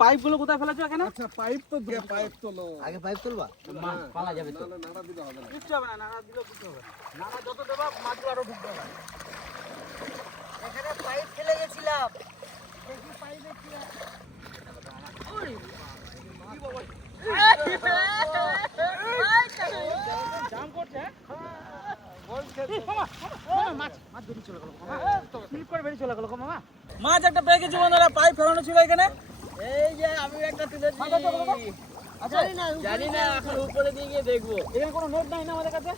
Pipe গুলো কোথায় ফেলেছো এখানে? আচ্ছা পাইপ তো পাইপ তোলো আগে পাইপ তুলবা পালা যাবে তো নাড়া দিতে হবে না কিচ্ছু হবে না, নাড়া দিলেও কিছু হবে না। নাড়া যত দেবা মাছগুলো আরো ঢুকবে না। এখানে পাইপ ফেলে গেছিলাম দেখি পাইপে কি জাম করছে, হ্যাঁ? মাছ বেরিয়ে চলে গেল, স্লিপ করে বেরিয়ে চলে গেল মামা। মাছ একটা পেয়ে গেছি বন্ধুরা, পাইপ ফেলানো ছিল এখানে। এই যে আমি একটা তুলেছি জানি না এখন উপরে দিয়ে গিয়ে দেখবো এখানে কোনো নেট নাই না আমাদের কাছে?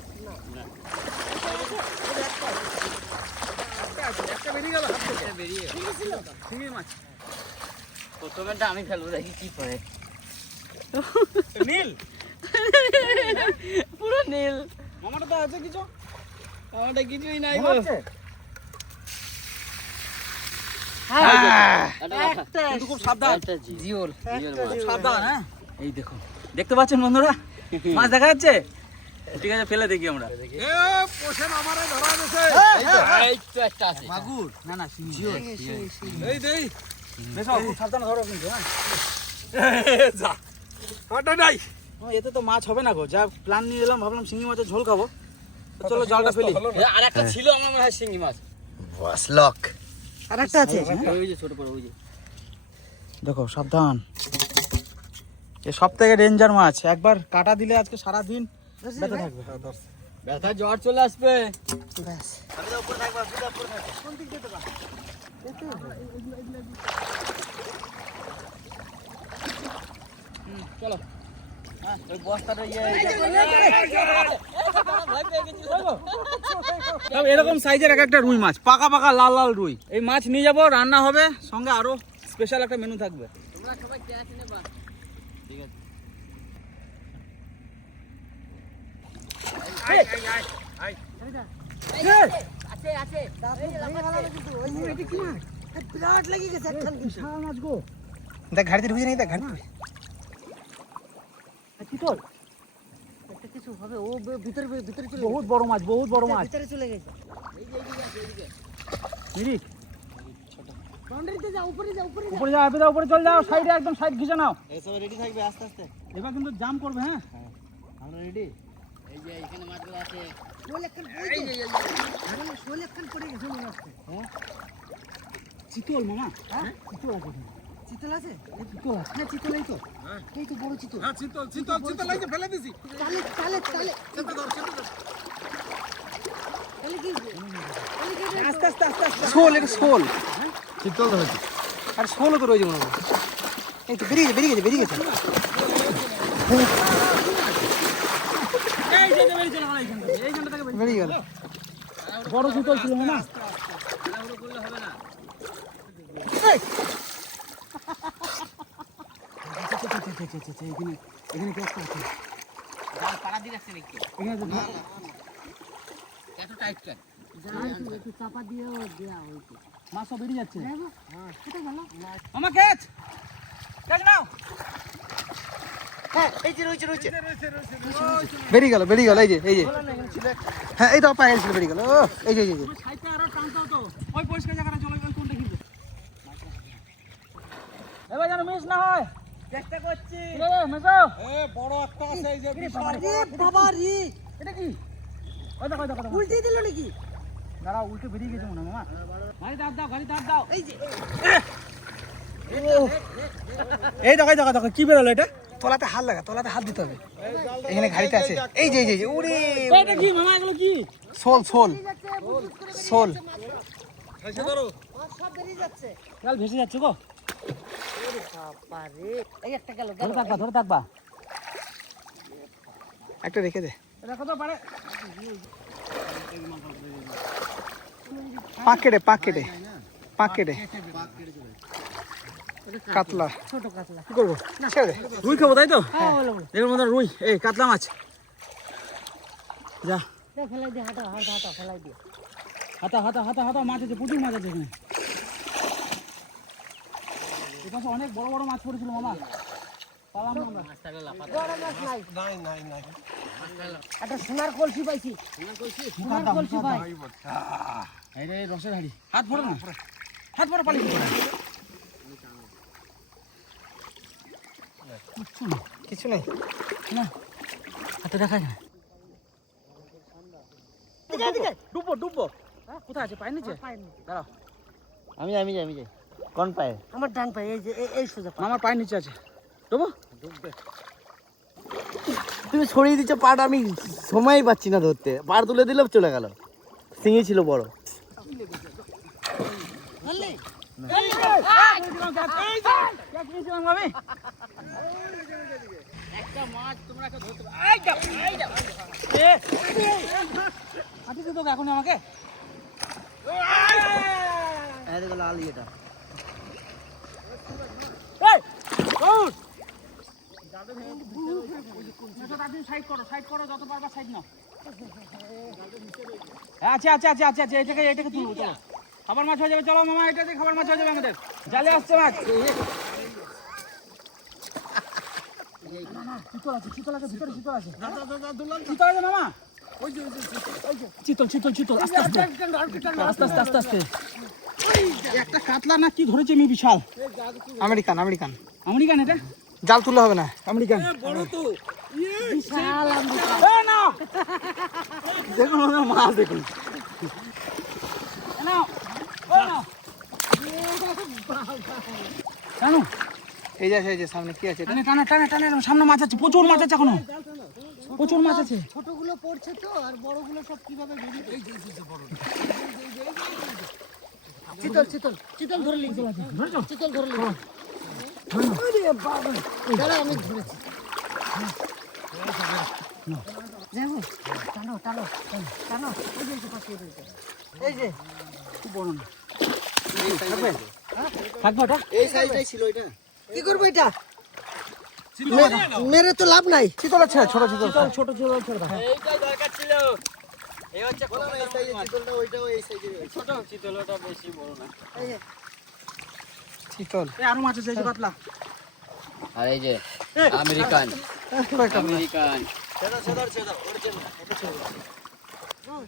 একটা বেরিয়ে গেল হাত থেকে বেরিয়ে চিংড়ি মাছ প্রথমেটা আমি ফেলবো দেখি কি করে নীল, পুরো নীল মামাটা তো আছে কিছু আমারটা কিছুই নাই মনে হচ্ছে? কিন্তু খুব সাবধান, জিওল সাবধান, হ্যাঁ? এই দেখো, দেখতে পাচ্ছেন বন্ধুরা মাছ দেখা যাচ্ছে? ঠিক আছে, ফেলে দেখি আমরা। এ পোষেন আমারে ধরা গেছে এই তো একটা আছে মাগুর না না শিঙি। এই দেই বেশ খুব সাবধানে ধরো কিন্তু, হ্যাঁ? যা কাটা নাই ও, এতে তো মাছ হবে না গো, যা প্ল্যান নিয়ে এলাম, ভাবলাম শিঙি মাছের ঝোল খাবো, তো চলো জালটা ফেলি। আর একটা ছিল আমার মনে হয় শিঙ্গি মাছ ওয়াসলক আর একটা আছে, ওই যে ছোট বড় ওই যে দেখো সাবধান, এ সব থেকে ডেঞ্জার মাছ, একবার কাটা দিলে আজকে সারা দিন বেঁচে থাকবে। ব্যথা জ্বর চলে আসবে চলো ওই বস্তাটা এরকম সাইজের এক একটা রুই মাছ, পাকা পাকা লাল লাল রুই, এই মাছ নিয়ে যাবো, রান্না হবে, সঙ্গে আরো স্পেশাল একটা মেনু থাকবে। তোমরা সবাই ক্যাশ নেবা ঠিক আছে আছে আছে এই যে লাফাচ্ছে কি মাছ? বিরাট লেগে গেছে একখান বিশাল মাছ গো, দেখ ঘাড়িতে ঢুকে নেই, দেখ ঘাড়ি চিতল, একটা কিছু হবে ও ভিতরে ভিতরে চলে বহুত বড় মাছ, বহুত বড় মাছ। ভিতরে চলে গেছে এই যে এইদিকে আছে এইদিকে মিরিক বাউন্ডারিতে যা উপরে যা উপরে উপরে যাও, আপনি উপরে চলে যাও, সাইডে একদম সাইড ঘিচে নাও, এসব রেডি থাকবে আস্তে আস্তে এবার কিন্তু জাম করবে, হ্যাঁ? আমরা রেডি এই যে এখানে মাছগুলো আছে চিতল মামা, হ্যাঁ? চিতল আছে এখানে। চিতল আছে চিতল আছে। হ্যাঁ চিতল এই তো এই তো বড় চিতল হ্যাঁ চিতল চিতল চিতল এই যে ফেলে দিছি চালে চালে চালে চেপে ধর চালে কি আস্তে আস্তে আস্তে আস্তে, শোল, এটা শোল, চিতল ধরেছি আর শোলও তো রয়েছে মনে হয়, এই তো বেরিয়ে গেছে বেরিয়ে গেছে বেরিয়ে গেল, বড় চিতল ছিল না? এখানে কি একটা আছে, জাল পাড়া দিয়ে রাখছে নাকি এখানে তো এত টাইট কেন একটু চাপা দিয়েও দেয়া হয়েছে মাছ সব বেরিয়ে যাচ্ছে। মামা ক্যাচ, ক্যাচ নাও, হ্যাঁ এই যে রয়েছে রয়েছে বেরিয়ে গেল এই যে হ্যাঁ, এই তো পায়ে গেছিল, বেরিয়ে গেল, এই যে সাইডটা আরো টানতে হতো, ওই পরিষ্কার জায়গাটা চলে গেল, কোনটা কিন্তু এবার যেন মিস না হয়, চেষ্টা করছি রে মেজো, এ বড় একটা আছে এই যে আরে বাবা রে এটা কি? ওই দেখো উল্টে দিল নাকি দাঁড়া, উল্টে বেরিয়ে গেছে মনে হয় মামা, গাড়ি দাঁড় দাও, এই যে এই দেখো কি বেরোলো এটা, তলাতে হাত দিতে হবে, এখানে গাড়িতে আছে, এই যে ওরে এটা কি মামা, এগুলো কি? শোল এসে ধরো সব বেরিয়ে যাচ্ছে কাল ভেসে যাচ্ছে গো, বাবা রে এই একটা গেল ধরে থাকবা একটা রেখে দে, এটা কত পারে, পাক কেটে কাতলা, ছোট কাতলা কি করবো, ছেড়ে দে, রুই খাবো তাই তো, হ্যাঁ বলো এর মধ্যে রুই, এই কাতলা মাছ, যা ফেলাই দিয়ে হাঁটা ফেলাই দিয়ে হাতা মাছ আছে, প্রচুর মাছ আছে এখানে, এপাশে অনেক বড় বড় মাছ পড়েছিল মামা, পালাম না আমরা, বড় মাছ নাই একটা সোনার কলসি পাইছি সোনার কলসি ভাই এই রে রসের হাড়ি, হাত ভরে পালিয়ে কিছু নেই না হাতে দেখা যায় ডুববো ডুববো কোথায় আছে পায়ের নিচে দাঁড়াও আমি যাই কোন পায়ে আমার ডান পায়ে এই যে এই সোজা আমার পায়ের নিচে আছে ডুবো তুমি ছড়িয়ে দিচ্ছ পাট আমি সময়ই পাচ্ছি না ধরতে পাট তুলে দিলে চলে গেল সিঙি ছিল বড় একটা মাছ তোমরা ধরতে এখন আমাকে লাল এটা সাইড করো যত পারবা সাইড নাও আচ্ছা এটাকে তুলবো চলো খাবার মাছ হয়ে যাবে চলো মামা এটাতে খাবার মাছ হয়ে যাবে আমাদের জালে আসছে মাছ চিতল আছে ভিতরে চিতল আছে মামা চিতল আস্তে একটা কাতলা না কি ধরেছে আমি বিশাল আমেরিকান এটা জাল তুললে হবে না আমেরিকান বড় তো বিশাল না দেখুন মাছ দেখুন কেন এই যে সামনে কি আছে টানে সামনে মাছ আছে প্রচুর মাছ আছে এখনো প্রচুর মাছ আছে ছোটগুলো পড়ছে তো আর বড়গুলো সব কিভাবে বেরিয়ে চিতল ধরলি চিতল ধরলি দাঁড়া আমি ধরেছি দেখো টানো এই যে খুব বড় না থাকবে ওটা এই সাইজটাই ছিল এটা কি করবো এটা মেরে তো লাভ নাই চিতল আছে ছোট ছোট এইটাই দরকার ছিল এই হচ্ছে কোন সাইজের চিতলটা ওইটাও এই সাইজের ছোট চিতল ওটা বেশি বড় না চিতল আরো মাছ আছে এই যে পাতলা আর এই যে আমেরিকান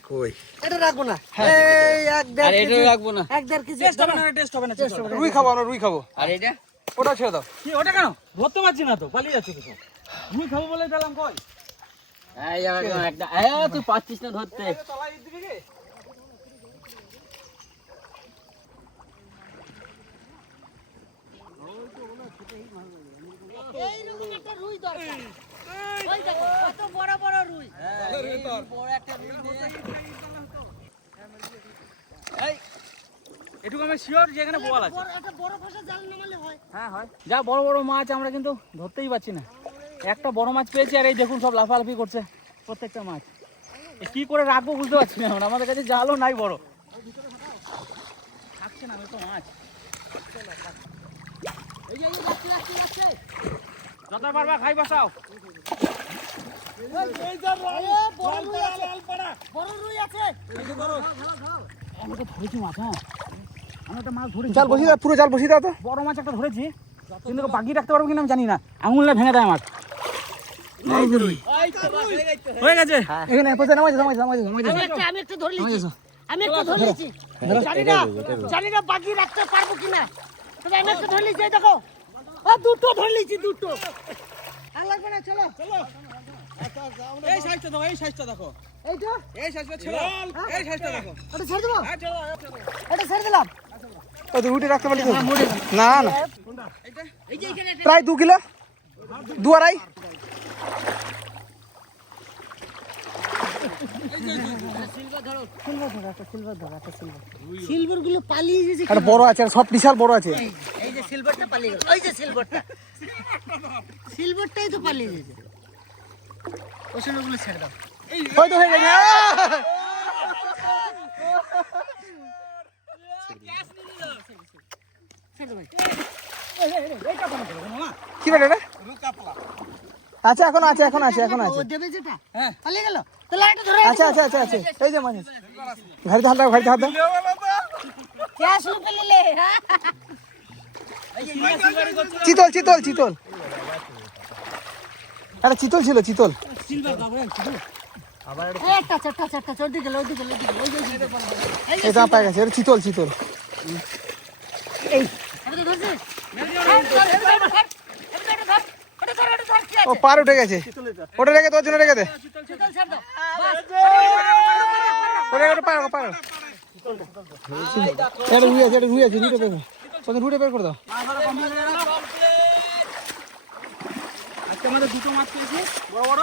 কই এটা রাখবো না এই এক দেড় আর এটা রাখবো না এক দেড় কেজি টেস্ট হবে না রুই খাবো আমরা রুই খাবো আর এটা ওটা ছেড়ে দাও কি ওটা কেন ধরতে পারছি না তো পালিয়ে যাচ্ছে তো সব মুই খাবো বলে গেলাম কই এই জায়গা একটা তুই পাচ্ছিস না ধরতে তলায় দিকে গে এইরকম একটা রুই দরকার ওই দেখো কত বড় বড় রুই বড় একটা রুই দে এটুকু আমি শিওর যে এখানে বোয়াল আছে একটা বড় ফাঁসা জাল নামালে হয় হ্যাঁ হয় যা বড় বড় মাছ আমরা কিন্তু ধরতেই পাচ্ছি না একটা বড় মাছ পেয়েছি আর এই দেখুন সব লাফালাফি করছে প্রত্যেকটা মাছ কি করে রাখবো বুঝতে পারছি না আমরা আমাদের কাছে জালও নাই বড় থাকছে না তো মাছ এই যে লাগছে যত পারবা খাই বসাও এই যা বড় রুই আছে লাল পাড়া বড় রুই আছে আমরা তো ধরেছি মাছ হ্যাঁ আমরা একটা মাছ ধরেছি জাল বসিয়ে দাও পুরো জাল বসিয়ে দাও তো বড় মাছ একটা ধরেছি কিন্তু বাকি রাখতে পারবো কিনা আমি জানি না আঙুলটা ভেঙে দেয় মাছ হয়ে গেছে এখানে আমি একটা ধরে নিয়েছি জানি না বাকি রাখতে পারবো কিনা তবে আমি একটা ধরে নিয়েছি দেখো দুটো ধরে নিয়েছি দুটো আর লাগবে না চলো এই সাইজটা দেখো এই সাইজটা দেখো এইটা এই সাইজটা ছেড়ে এই সাইজটা দেখো ওটা ছেড়ে দেবো হ্যাঁ চলো এটা ছেড়ে দিলাম ও তো রুটি রাখতে পারলি না না এই যে এখানে প্রায় 2 কিলো 2.5 সিলভার গুলো পালিয়ে গেছে একটা বড় আছে আর সব বিশাল বড় আছে এই যে সিলভারটা পালিয়ে গেল ওই যে সিলভারটাই তো পালিয়ে গেছে ওগুলো ছেড়ে দাও ওই তো হয়ে গেছে কি বেটা রে আচ্ছা এখন আছে ও দেবে যেটা হ্যাঁ পালিয়ে গেল তাহলে এটা ধরে আচ্ছা এই যে মাছ ঘাড়িতে হাত দাও ক্যাশ লুপে নিলে চিতল আরে চিতল ছিল একটা চারটা ওইদিকে এই তো পাই গেছে এটা চিতল এই এটা ধরছে ও পার উঠে গেছে, ওটা রেখে তোর জন্য রেখে দে, চিতল ছাড় দাও বাস ওটা ওটা পার পার এটা রুই আছে, এটা রুই আছে, রুইটা বের কর, ওদের রুইটা বের করে দাও। আজকে আমাদের দুটো মাছ পেয়েছি বড় বড়,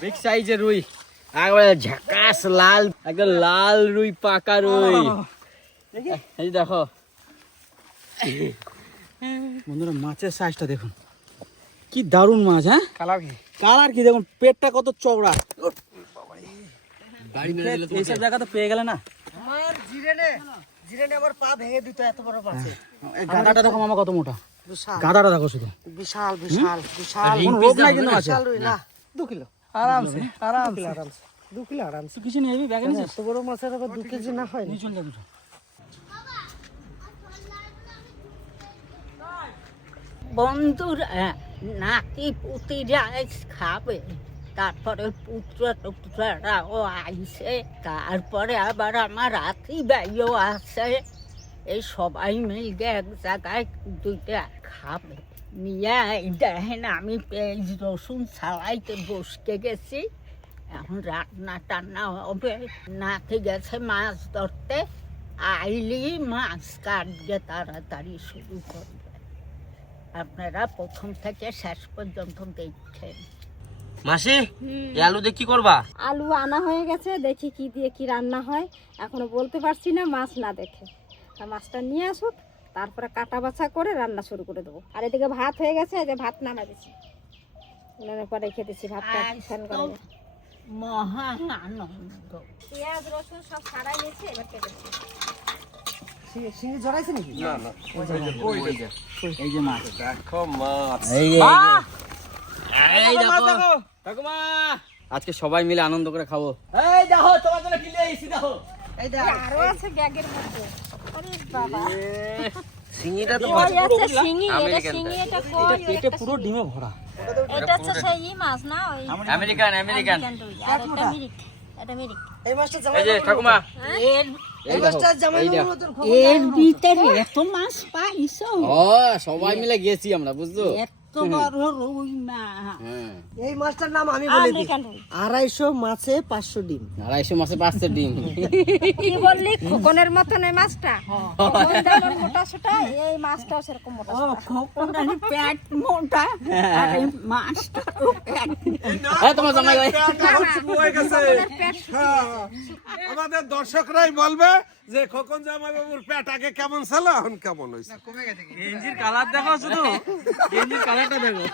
বিগ সাইজের রুই, একবারে ঝাকাস লাল, একদম লাল রুই, পাকা রুই। এই দেখো বন্ধুরা মাছের সাইজটা দেখুন, কি দারুণ মাছ। হ্যাঁ কালার কি? কালার কি দেখুন, পেটটা কত চওড়া। বাড়ি মেরে দিলে এইসব জায়গাতে পেয়ে গেলে না, আমার জিরেনে আমার পা ভেঙে দিত এত বড় মাছে। এই গাদাটা দেখো মামা কত মোটা, বিশাল গাদাটা দেখো শুধু, বিশাল বিশাল বিশাল কোনো রোগ নাই কিন্তু মাছে। বিশাল রুই না 2 কিলো আরামসে আরামসে 2 কিলো আরামসে। তুই কিছু নেবি ব্যাগে নিয়েছিস? এত বড় মাছের আবার 2 কেজি না হয় নিয়ে চল যা দুটো। বন্ধুরা নাতি পুতিরা খাবে, তারপরে পুত্র টুত্রাও আইসে, তারপরে আবার আমার রাতি ভাইও আছে। এই সবাই মিলে এক জায়গায় দুইটা খাবে। নিয়ে দেখেন আমি পেঁয়াজ রসুন ছাড়াইতে বসতে গেছি, এখন রান্না টান্না হবে। নাতি গেছে মাছ ধরতে, আইলি মাছ কাটবে তাড়াতাড়ি শুরু করবে। আপনারা প্রথম থেকে শেষ পর্যন্ত দেখছেন। মাসি এই আলু দিয়ে কি করবা? আলু আনা হয়ে গেছে, দেখি কি দিয়ে কি রান্না হয়, এখনো বলতে পারছি না মাছ না দেখে। তা মাছটা নিয়ে আসুক, তারপরে কাটা বাছা করে রান্না শুরু করে দেবো। আর এদিকে ভাত হয়ে গেছে, এই যে ভাত নামা দিচ্ছি, উনানের পরে রেখে দিচ্ছি ভাতটা ফ্যান করে। মহা আনন্দ। পেঁয়াজ রসুন সব ছাড়াই নিয়েছি, এবার কেটেছি। শিঙি জড়াইছে নাকি? এই যে মাছ, এই দেখো ঠাকুমা, আজকে সবাই মিলে আনন্দ করে খাবো। এই দেখো তোমার জন্য কি নিয়ে এসেছি, দেখো এই দেখ আরো আছে ব্যাগের মধ্যে। আরে বাবা, শিঙিটা তো ওই আছে শিঙি, এটা আমেরিকান শিঙি, টাইপ। এটা কই, পেটে পুরো ডিমে ভরা। এটা হচ্ছে সেই মাছ না, ওই আমেরিকান আমেরিকান। রুই। আর এটা মিরিক, এটা মিরিক। এই মাছটা এই যে ঠাকুমা, এর এই দেখো এই দেখো। এর ভিতরে এত মাছ পাইছো? ও সবাই মিলে গেছি আমরা, বুঝছো? এত বড় রুই মাছ। হ্যাঁ, এই মাছটার নাম আমি বলে দিই, আমেরিকান রুই। 250 মাছে 500 ডিম। 250 মাসে 500 ডিম। কি বললি, খোকনের মতন এই মাছটা? খোকন যেমন মোটা সোটা, এই মাছটাও সেরকম মোটা ও সোটা। খোকনের পেট মোটা, আর এই মাছটারও পেট মোটা। এই তোমার জামাই ভাই, খোকনের পেট আমাদের দর্শকরাই বলবে যে খোকন জামাই বাবুর পেট আগে কেমন ছিল এখন কেমন হয়েছে। গেঞ্জির কালার দেখো শুধু, গেঞ্জির কালারটা দেখো।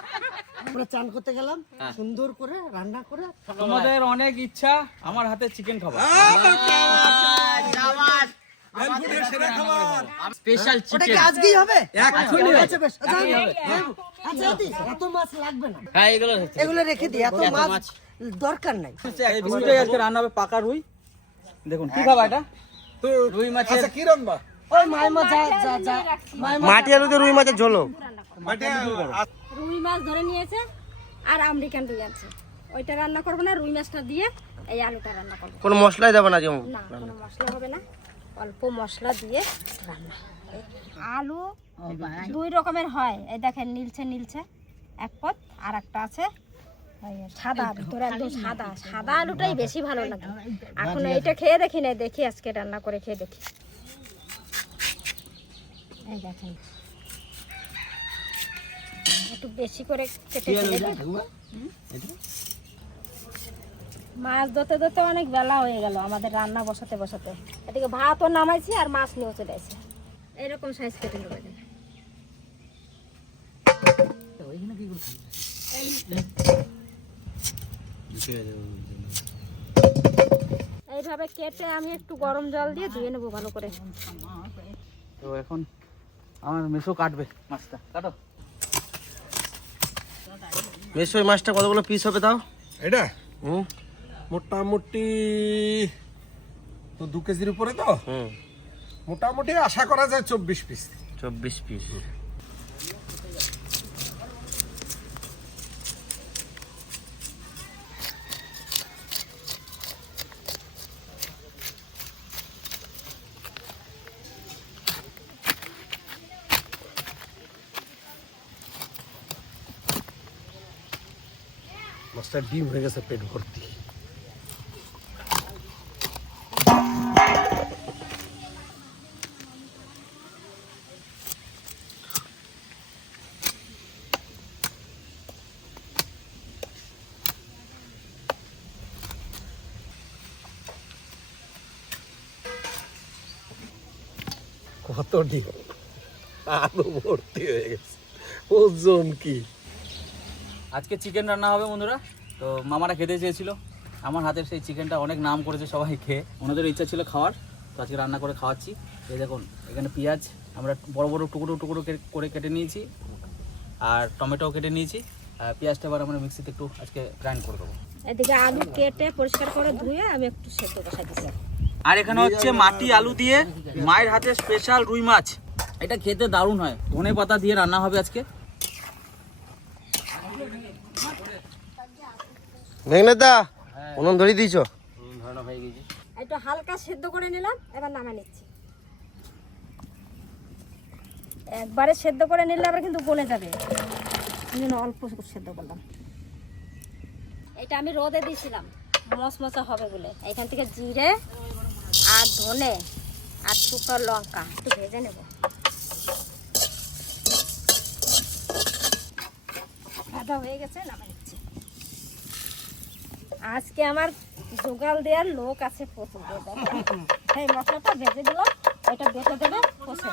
আমরা চান করতে গেলাম, সুন্দর করে রান্না করে। তোমাদের অনেক ইচ্ছা আমার হাতে চিকেন খাবার। বেলকুটির সেরা খাবার। স্পেশাল ওটা কি চিকেন। আজকেই হবে? এক্ষুনি আচ্ছা বেশ, আচ্ছা আচ্ছা দি, এত মাছ লাগবে না, হ্যাঁ এগুলো এগুলো রেখে দিই, এত মাছ দরকার নাই। এই রুইটাই আজকে রান্না হবে, পাকা রুই। দেখুন কি খাবা এটা, তো রুই মাছের আচ্ছা কি রান্না? ওই মাই মাছ যা মাটি আলুতে রুই মাছের ঝোল। মাটি রুই মাছ ধরে নিয়েছে আর আমেরিকান রুই আছে, ওইটা রান্না করবো না, রুই মাছটা দিয়ে এই আলুটা রান্না করবো। কোনো মশলাই দেবো না যেমন? না, কোনো মশলা হবে না, অল্প মশলা দিয়ে রান্না। আলু 2 রকমের হয়, এই দেখেন নীলছে নীলছে এক পথ, আর একটা আছে ওই সাদা, ভিতরে একদম সাদা। সাদা আলুটাই বেশি ভালো লাগে। এখন এইটা খেয়ে দেখি না, দেখি আজকে রান্না করে খেয়ে দেখি। এই দেখেন একটু বেশি করে কেটে মাছ ধরতে ধরতে অনেক বেলা হয়ে গেল আমাদের, রান্না বসাতে বসাতে। এদিকে ভাতও নামাইছি আর মাছ নিয়েও চলে আসছে। এইরকম সাইজ কেটে নেবে। এইভাবে কেটে আমি একটু গরম জল দিয়ে ধুয়ে নেবো ভালো করে। তো এখন আমার মেশো কাটবে মাছটা, কাটো। বেশ, ওই মাছটা কতগুলো পিস হবে তাও? এটা মোটামুটি তো 2 কেজির উপরে, তো মোটামুটি আশা করা যায় 24 পিস। 24 পিস। মাছটা ডিম হয়ে গেছে পেট ভর্তি। কত ডিম, আলু ভর্তি হয়ে গেছে, ওজন কি। আজকে চিকেন রান্না হবে বন্ধুরা। তো মামারা খেতে চেয়েছিল, আমার হাতের সেই চিকেনটা অনেক নাম করেছে সবাই খেয়ে, ওনাদের ইচ্ছা ছিল খাওয়ার, তো আজকে রান্না করে খাওয়াচ্ছি। এই দেখুন এখানে পেঁয়াজ আমরা বড় বড় টুকরো টুকরো করে কেটে নিয়েছি, আর টমেটোও কেটে নিয়েছি। পেঁয়াজটা এবার আমরা মিক্সিতে একটু আজকে গ্রাইন্ড করে দেবো। এদিকে আলু কেটে পরিষ্কার করে ধুয়ে আমি একটু সেদ্ধ বসাই দিচ্ছি। আর এখানে হচ্ছে মাটি আলু দিয়ে মায়ের হাতে স্পেশাল রুই মাছ, এটা খেতে দারুণ হয়। ধনে পাতা দিয়ে রান্না হবে আজকে। মেঘনাদা উনুন ধরিয়ে দিয়েছো? ধরানো হয়ে গেছে। একটু হালকা সেদ্ধ করে নিলাম, এবার নামাই নিচ্ছি। একবারে সেদ্ধ করে নিলে আবার কিন্তু গলে যাবে, এই জন্য অল্প সেদ্ধ করলাম। এটা আমি রোদে দিয়েছিলাম মচমচা হবে বলে। এখান থেকে জিরে আর ধনে আর শুকনো লঙ্কা একটু ভেজে নেব। ভাজা হয়ে গেছে, নামাই নিচ্ছি। আজকে আমার জোগাল দেওয়ার লোক আছে প্রচুর। এই মশলাটা ভেজে দিলাম, এটা বেটে দেবে কষে।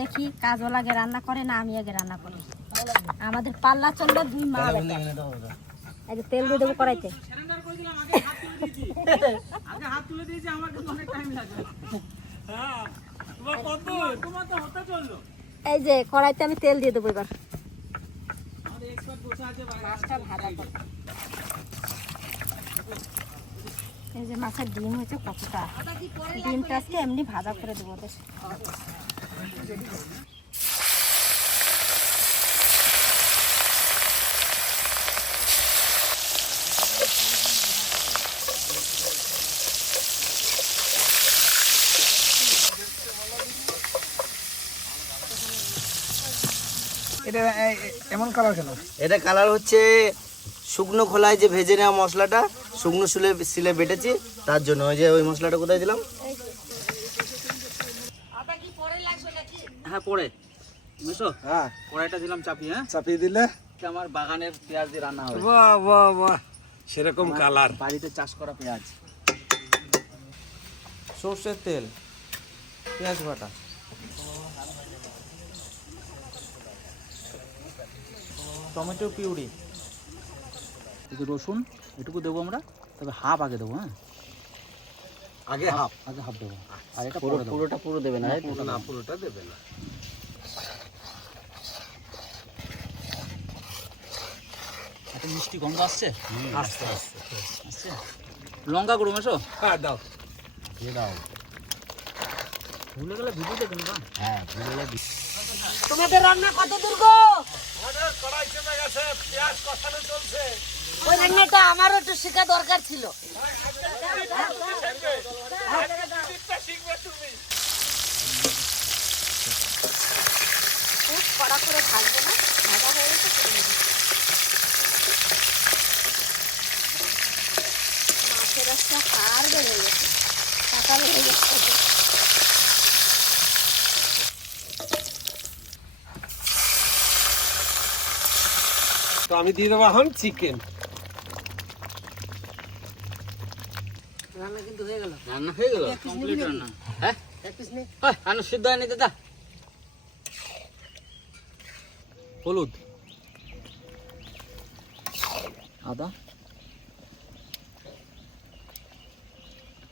দেখি কাজও লাগে রান্না করে না আমি আগে রান্না করি। আমাদের পাল্লা চললো 2 মা বেটা। এই যে তেল দিয়ে দেবো কড়াইতে। এই যে কড়াইতে আমি তেল দিয়ে দেবো এবার। মাছটা ভাজা করব। এই যে মাছের ডিম হয়েছে কতটা, ডিমটা আজকে এমনি ভাজা করে দেবো ওদের। এটা এমন কালার কেন? এটা কালার হচ্ছে শুকনো খোলায় যে ভেজে নেওয়া মশলাটা শুকনো শিলে বেটেছি, তার জন্য। ওই যে ওই মশলাটা কোথায় দিলাম? হ্যাঁ পরে বুঝছো, হ্যাঁ কড়াইটা দিলাম চাপিয়ে। হ্যাঁ চাপিয়ে দিলে এটা আমার বাগানের পেঁয়াজ দিয়ে রান্না হবে। বাহ বাহ বাহ, সেরকম কালার। বাড়িতে চাষ করা পেঁয়াজ, সর্ষের তেল, পেঁয়াজ বাটা, টমেটো পিউরি, একটু রসুন এটুকু দেবো আমরা, তবে হাফ আগে দেবো। হ্যাঁ আগে হাফ, আগে হাফ দেবো, আর এটা পরে দেবো। পুরোটা পুরো দেবে না, না পুরোটা দেবে না। একটা মিষ্টি গন্ধ আসছে, আস্তে আস্তে আসছে। লঙ্কা গুঁড়ো মেশো, হ্যাঁ দাও। দিয়ে দাও। ভুলে গেলে ভিডিও দেখুন না। হ্যাঁ ভুলে যাবি। তোমাদের রান্না কত দূর গো? আমাদের কড়াই চেপে গেছে, পেঁয়াজ কষানো চলছে। ওই রান্নাটা আমারও একটু শেখা দরকার ছিল। শিখবে তুমি। খুব কড়া করে ভাজবো না, ভাজা হয়ে গেছে তুলে নেবো। মাছের একটা হাড় বেড়ে গেছে, কাঁচা বেড়ে গেছে। তো আমি দিয়ে দেবো এখন চিকেন। রান্না কিন্তু হয়ে গেল। রান্না হয়ে গেল, কমপ্লিট রান্না। হ্যাঁ আনু সিদ্ধ হয়নি দাদা। হলুদ, আদা,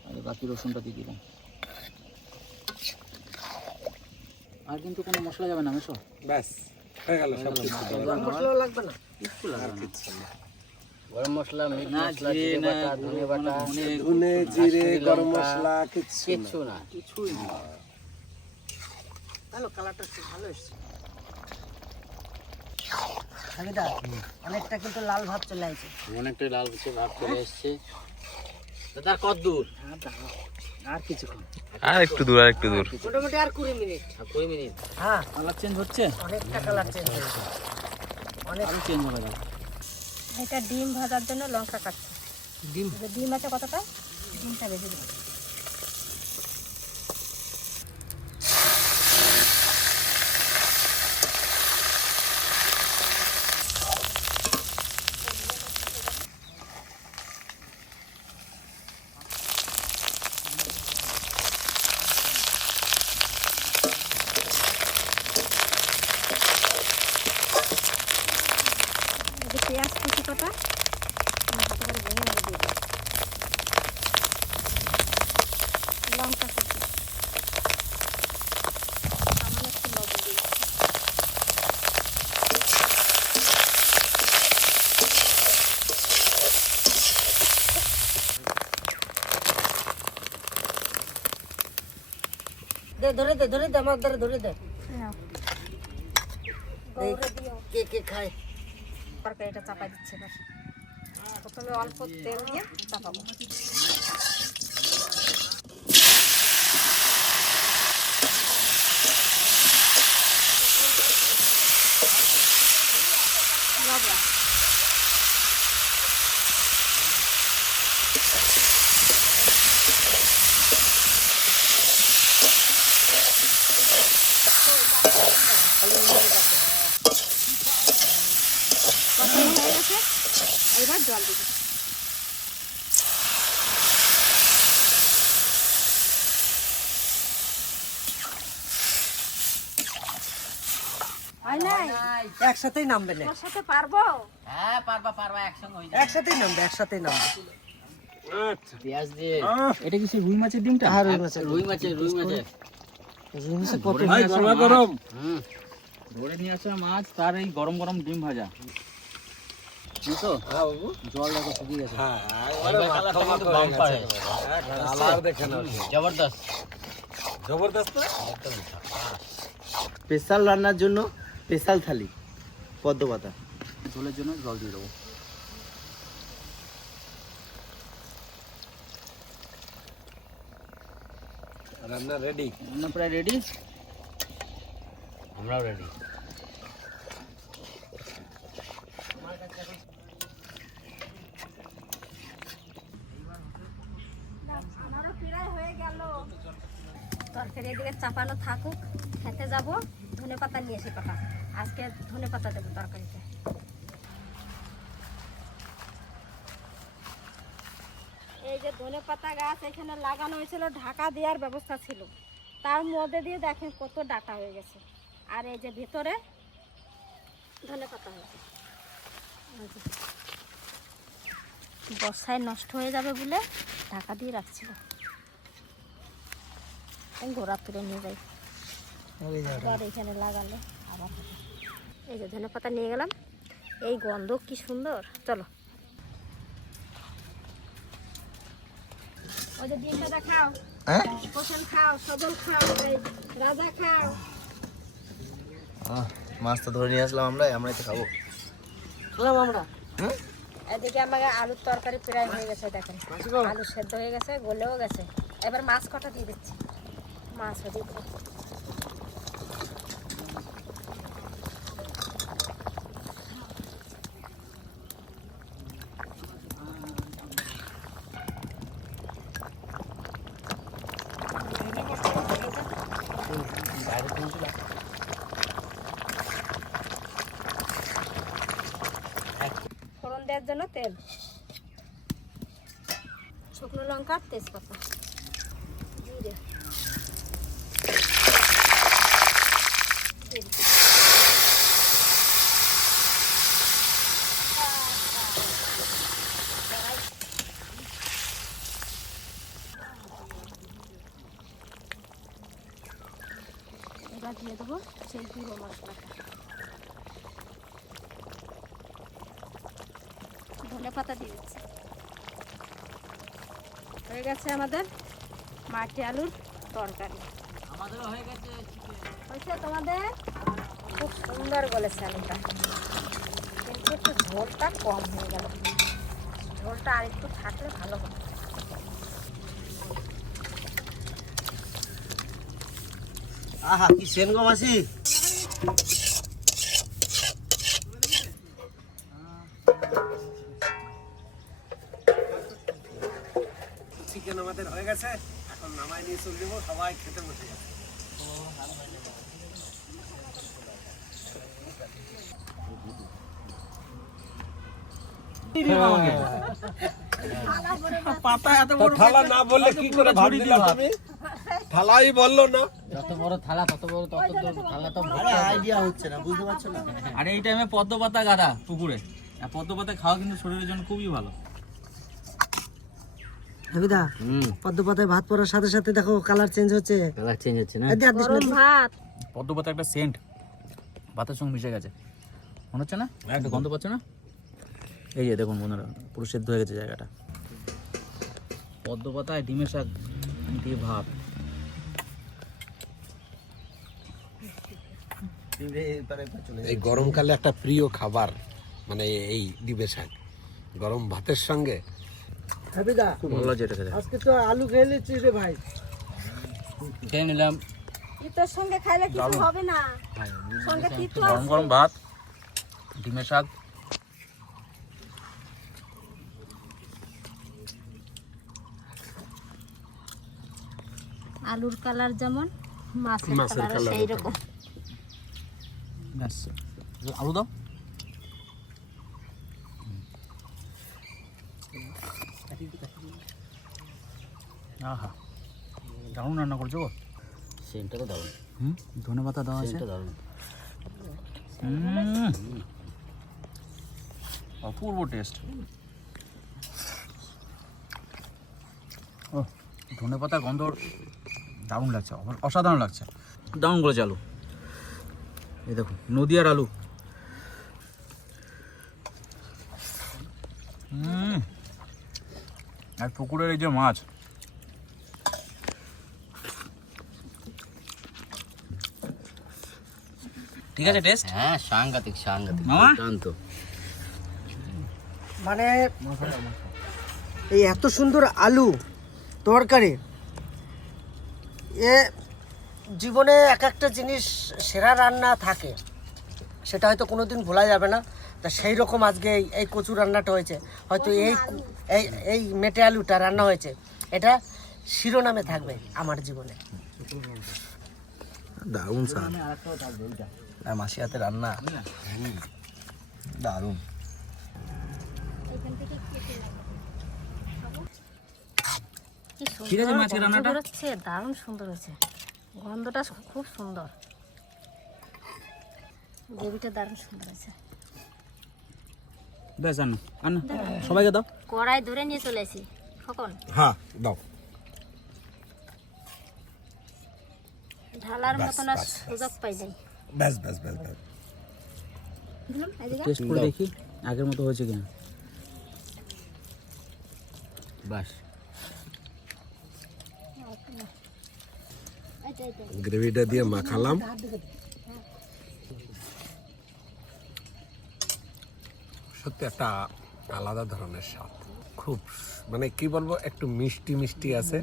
আর বাকি রসুনটা দিয়ে দিলাম। আর কিন্তু কোনো মশলা যাবে না মেশো। ব্যাস হয়ে গেল সব কিছু। মশলা লাগবে না। কিচ্ছু লাগবে না। গরম মশলা, মিট না, মশলা, জিরে জিরে না, বাটা, ধনে বাটা, ধনে জিরে কাশ্মীরি গরম লঙ্কা, মশলা কিচ্ছু কিচ্ছু না। কিছুই না। ভালো, কালারটা খুব ভালো এসছে। অনেকটা কিন্তু লাল ভাব চলে আসছে। অনেকটাই লাল কিছু ভাব চলে এসছে। তার কত দূর? আর কিছুক্ষণ, আর একটু দূর, আর একটু দূর। মোটামুটি আর 20 মিনিট। 20 মিনিট। হ্যাঁ, কালার চেঞ্জ হচ্ছে, অনেকটা কালার চেঞ্জ হয়েছে। আরো চেঞ্জ হবে না। এটা ডিম ভাজার জন্য লঙ্কা কাটছি। ডিম আছে কতটা, ডিমটা ভেজে দেবো। পেঁয়াজ কুচি কটা হাতে করে ভেঙে ভেঙে দিয়ে দিই। লঙ্কা কুচি, সামান্য একটু লবণ দিই। ধরে দে আমার ধরে দে। নাও, এই গৌরে দিও। কে খায়? তরকারিটা চাপাই দিচ্ছে এবার। প্রথমে অল্প তেল দিয়ে চাপাবো। লবণ, কষানো হয়ে গেছে, এবার জল দিবি। হয় নাই, একসাথেই নামবে না। তোর সাথে পারবো? হ্যাঁ, পারবা একসঙ্গে হয়ে যাবে। একসাথেই নামবে। আচ্ছা পেঁয়াজ দিয়ে। এটা কি সেই রুই মাছের ডিমটা? আর রুই মাছের। রুই মাছের কত ভাই সোনা গরম। হুম। ধরে নিয়ে আসা মাছ, তার এই গরম গরম ডিম ভাজা। বুঝছো? হ্যাঁ বাবু। জল দেখো শুকিয়ে গেছে। হ্যাঁ, এবার কালারটা কিন্তু বাম্পার হয়েছে। কালার দেখে না। জবরদস্ত। জবরদস্ত। স্পেশাল রান্নার জন্য স্পেশাল থালি পদ্ম পাতা। ঝোলের জন্য জল দিয়ে দেবো। রান্না রেডি। রান্না প্রায় রেডি। আমরাও রেডি। তরকারি এদিকে চাপানো থাকুক, খেতে যাব। ধনেপাতা নিয়ে এসে কটা, আজকে ধনেপাতা দেবো তরকারিতে। এই যে ধনেপাতা গাছ এখানে লাগানো হয়েছিল, ঢাকা দেওয়ার ব্যবস্থা ছিল, তার মধ্যে দিয়ে দেখেন কত ডাটা হয়ে গেছে। আর এই যে ভিতরে ধনেপাতা হয়েছে, বর্ষায় নষ্ট হয়ে যাবে বলে ঢাকা দিয়ে রাখছিল। গোড়া তুলে নিয়ে যাই, আবার এখানে লাগালে আবার হবে। এই যে ধনেপাতা নিয়ে গেলাম, এই গন্ধ কি সুন্দর। চলো, ওই যে ডিম ভাজা খাও, হোসেন খাও, সজল খাও, এই রাজা খাও। মাছ তো ধরে নিয়ে আসলাম আমরাই তো খাবো। আমরা। এদিকে আমাকে আলুর তরকারি প্রায় হয়ে গেছে, দেখেন আলু সেদ্ধ হয়ে গেছে, গলেও গেছে। এবার মাছ কটা দিয়ে দিচ্ছি, মাছও দিয়ে দেবো। ফোড়ন দেওয়ার জন্য তেল, শুকনো লঙ্কা, তেজপাতা, জিরে, এবার দিয়ে দেবো সেই গুঁড়ো মশলাটা। ধনেপাতা দিয়ে দিচ্ছি। হয়ে গেছে আমাদের মাটি আলুর তরকারি। আমাদেরও হয়ে গেছে। হয়েছে তোমাদের? খুব সুন্দর গলেছে আলুটা, কিন্তু একটু ঝোলটা কম হয়ে গেল। ঝোলটা আর একটু থাকলে ভালো হতো। আহা কি সেন গো মাসি। চিকেন আমাদের হয়ে গেছে, এখন নামাই নিয়ে চলে যাবো, সবাই খেতে বসে যাবে। পাতা এত বড় থালা না বললে কি করে ভাত দিলাম তুমি? থালাই বললো না। যত বড় থালা তত বড় থালা তো আরে আইডিয়া হচ্ছে না, বুঝতে পারছো না? আর এই টাইমে পদ্ম পাতা গাদা পুকুরে, আর পদ্ম পাতা খাওয়া কিন্তু শরীরের জন্য খুবই ভালো। রবিদা, পদ্ম পাতায় ভাত পড়ার সাথে সাথে দেখো কালার চেঞ্জ হচ্ছে। কালার চেঞ্জ হচ্ছে না? গরম ভাত পদ্ম পাতা একটা সেন্ট ভাতের সঙ্গে মিশে গেছে, মনে হচ্ছে না? একটা গন্ধ পাচ্ছে না? এই যে দেখুন বন্ধুরা, পুরো সেদ্ধ হয়ে গেছে জায়গাটা। পদ্ম পাতায় ডিমের শাক দিয়ে ভাত, এই গরমকালে একটা প্রিয় খাবার, মানে এই ডিবে শাক গরম ভাতের সঙ্গে। রবিদা, খুব ভালো লাগছে এটা খেতে। আজকে তো আলু খেয়ে নিচ্ছিস রে ভাই। খেয়ে নিলাম ইতোর সঙ্গে খাইলে কিছু হবে না, সঙ্গে তিতো গরম গরম ভাত, ডিমের শাক। আলুর কালার যেমন মাছের কালার সেই রকম। ব্যাস, আলু দাও। আহা, দারুণ রান্না করছো গো। সেন্টটা তো দারুণ। ধনে পাতা দেওয়া আছে, সেন্টটা দারুণ। অপূর্ব টেস্ট। ও, ধনে পাতা গন্ধ দারুণ লাগছে, অসাধারণ লাগছে, দারুণ করেছে আলু। এই দেখুন নদিয়ার আলু। আর পুকুরের এই যে মাছ, ঠিক আছে টেস্ট? হ্যাঁ, সাংঘাতিক সাংঘাতিক মামা? দুর্দান্ত। মানে এই এত সুন্দর আলু তরকারি, এ জীবনে এক একটা জিনিস সেরা রান্না থাকে, সেটা হয়তো কোনোদিন ভোলা যাবে না। তা সেই রকম আজকে এই কচু রান্নাটা হয়েছে, হয়তো এই এই মেটে আলুটা রান্না হয়েছে, এটা শিরোনামে থাকবে আমার জীবনে। দারুণ স্বাদ, আর মাসি হাতে রান্না দারুণ। ঠিক আছে মাছের রান্নাটা? হচ্ছে দারুণ সুন্দর হয়েছে, গন্ধটা খুব সুন্দর, গ্রেভিটা দারুণ সুন্দর হয়েছে। ব্যাস আনো আনো, সবাইকে দাও। কড়াই ধরে নিয়ে চলে এসি কখন হ্যাঁ দাও। ঢালার মতন আর সুযোগ পাই যাই। ব্যাস ব্যাস ব্যাস ব্যাস। দিলাম এদিকে টেস্ট করে দেখি আগের মতো হয়েছে কিনা। বাস, গ্রেভিটা দিয়ে মাখালাম, সত্যি একটা আলাদা ধরনের স্বাদ। খুব মানে কি বলবো, একটু মিষ্টি মিষ্টি আছে।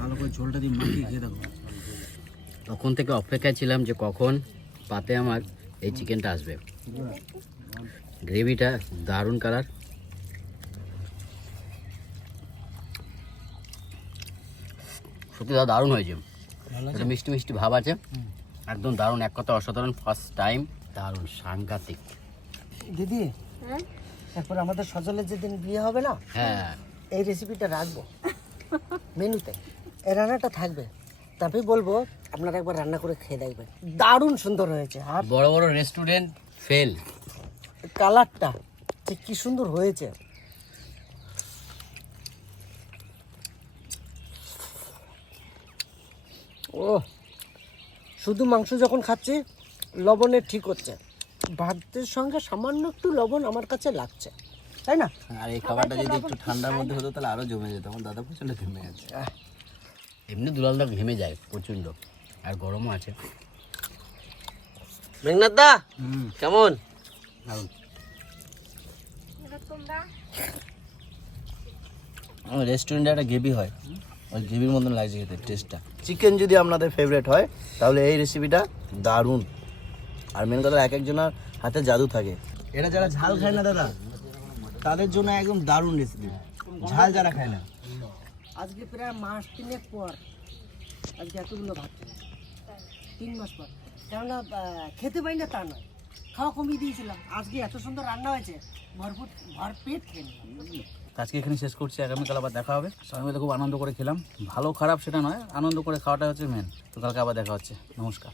ভালো করে ঝোলটা দিয়ে মাখিয়ে খেয়ে দেখো। তখন থেকে অপেক্ষায় ছিলাম যে কখন পাতে আমার এই চিকেনটা আসবে। গ্রেভিটা দারুণ কালার, সত্যি দারুণ হয়েছে। একটা মিষ্টি মিষ্টি ভাব আছে, একদম দারুণ, এক কথা অসাধারণ। ফার্স্ট টাইম, দারুণ সাংঘাতিক। দিদি, তারপর আমাদের সজলের যেদিন বিয়ে হবে না, হ্যাঁ, এই রেসিপিটা রাখবো মেনুতে, এই রান্নাটা থাকবে, তারপরে বলবো আপনারা একবার রান্না করে খেয়ে দেখবেন, দারুণ সুন্দর হয়েছে। আর বড় বড় রেস্টুরেন্ট ফেল, কালারটা যে কি সুন্দর হয়েছে। ও, শুধু মাংস যখন খাচ্ছি লবণের ঠিক হচ্ছে, ভাতের সঙ্গে সামান্য একটু লবণ আমার কাছে লাগছে, তাই না? আর এই খাবারটা যদি একটু ঠান্ডার মধ্যে হতো তাহলে আরো জমে যেত। আমার দাদা প্রচন্ড ঘেমে গেছে। এমনি দুলালদা ঘেমে যায় প্রচণ্ড, আর গরমও আছে। মেঘনাথ দা কেমন? দারুণ। তোমরা? রেস্টুরেন্টে একটা গ্রেভি হয়, ওই গ্রেভির মতন লাগছে খেতে টেস্টটা। চিকেন যদি আপনাদের ফেভারিট হয় তাহলে এই রেসিপিটা দারুণ। আর মেন কথা, এক একজনের হাতে জাদু থাকে। এটা যারা ঝাল খায় না দাদা, তাদের জন্য একদম দারুণ রেসিপি। ঝাল যারা খায় না, আজকে প্রায় মাস 3 পর আজকে এতগুলো ভাত খেলাম। 3 মাস পর, কেননা খেতে পাই না তা নয়, খাওয়া কমিয়ে দিয়েছিলাম। আজকে এত সুন্দর রান্না হয়েছে, ভরপেট খেয়ে নিলাম। আজকে এখানে শেষ করছি, আগামীকাল আবার দেখা হবে। সবাই মিলে খুব আনন্দ করে খেলাম, ভালো খারাপ সেটা নয়, আনন্দ করে খাওয়াটা হচ্ছে মেন। তো কালকে আবার দেখা হচ্ছে, নমস্কার।